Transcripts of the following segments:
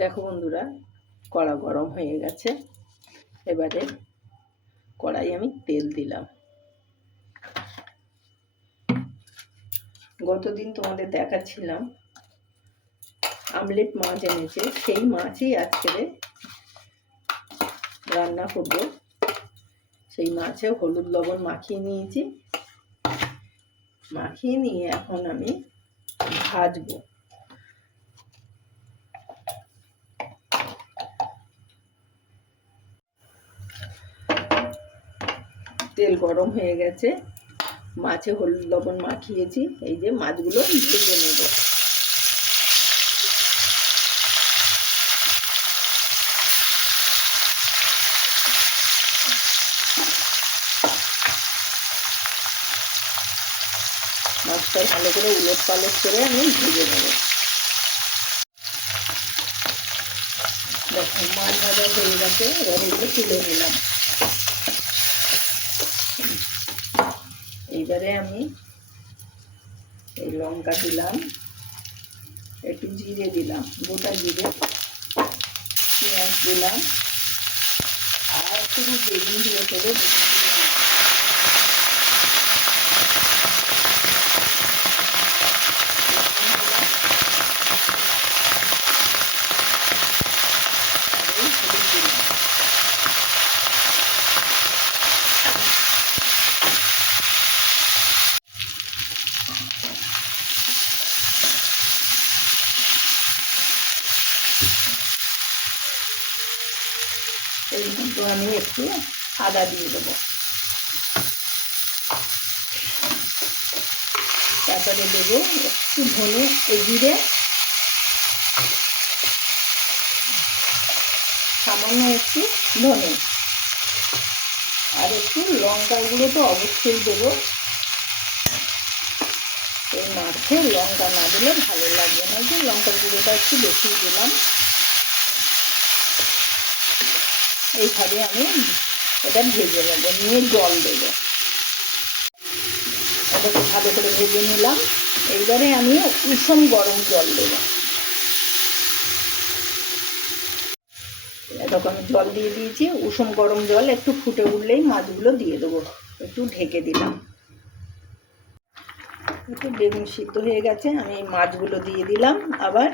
দেখো বন্ধুরা, কড়া গরম হয়ে গেছে। এবারে কড়াই আমি তেল দিলাম। গতদিন তোমাদের দেখাচ্ছিলাম আমলেট মাছ এনেছে, সেই মাছই আজকে রান্না করব। সেই মাছে হলুদ লবণ মাখিয়ে নিয়েছি। মাখিয়ে নিয়ে এখন আমি ভাজবো। তেল গরম হয়ে গেছে, মাছে হলুদ লবণ মাখিয়েছি। এই যে মাছগুলো ভেজে নেব। মাছটা ভালো করে উলট পালট করে আমি ভেজে নেব। দেখো মাছ ভাজা হয়ে গেছে, এবার এগুলো তুলে নিলাম। এইবারে আমি এই লঙ্কা দিলাম, একটু জিরে দিলাম, গোটা জিরে, পেঁয়াজ দিলাম, আর শুধু বেগুন দিয়ে করে এই মতো আমি একটু আদা দিয়ে দেবো। তারপরে দেবো একটু ধনে, এই জিরে, সামান্য একটু ধনে, আর একটু লঙ্কার গুঁড়ো তো অবশ্যই দেবো। এই মাছে লঙ্কা না দিলে ভালো লাগবে না, যে লঙ্কার গুঁড়োটা একটু বেশি দিলাম। এইভাবে আমি এটা ভেজে নেব, নিয়ে জল দেবো। এটাকে ভালো করে ভেজে নিলাম। এইবারে আমি উষম গরম জল দেব। এরকম জল দিয়ে দিয়েছি, উষম গরম জল একটু ফুটে উঠলেই মাছগুলো দিয়ে দেবো। একটু ঢেকে দিলাম। একটু বেগুন সিদ্ধ হয়ে গেছে, আমি এই মাছগুলো দিয়ে দিলাম আবার।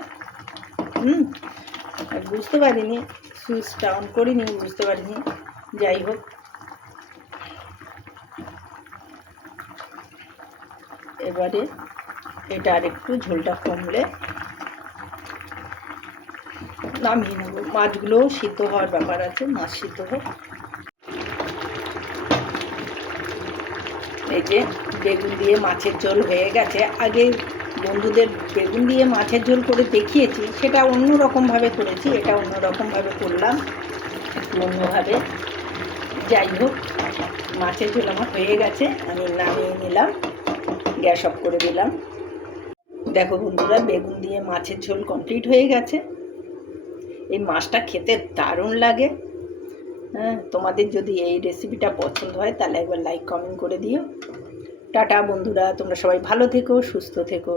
বুঝতে পারিনি, সুইচটা অন করিনি, বুঝতে পারিনি। যাই হোক, এবারে এটা আর একটু ঝোলটা কমলে নামিয়ে নেবো। মাছগুলোও সিদ্ধ হওয়ার ব্যাপার আছে, মাছ সিদ্ধ হোক। এই যে বেগুন দিয়ে মাছের ঝোল হয়ে গেছে। আগে বন্ধুদের বেগুন দিয়ে মাছের ঝোল করে দেখিয়েছি, সেটা অন্য রকমভাবে করেছি, এটা অন্য রকমভাবে করলাম, একটু অন্যভাবে। যাই হোক, মাছের ঝোল আমার হয়ে গেছে, আমি নামিয়ে নিলাম, গ্যাস অফ করে দিলাম। দেখো বন্ধুরা, বেগুন দিয়ে মাছের ঝোল কমপ্লিট হয়ে গেছে। এই মাছটা খেতে দারুণ লাগে। হ্যাঁ, তোমাদের যদি এই রেসিপিটা পছন্দ হয় তাহলে একবার লাইক কমেন্ট করে দিও। টাটা বন্ধুরা, তোমরা সবাই ভালো থেকো, সুস্থ থেকো।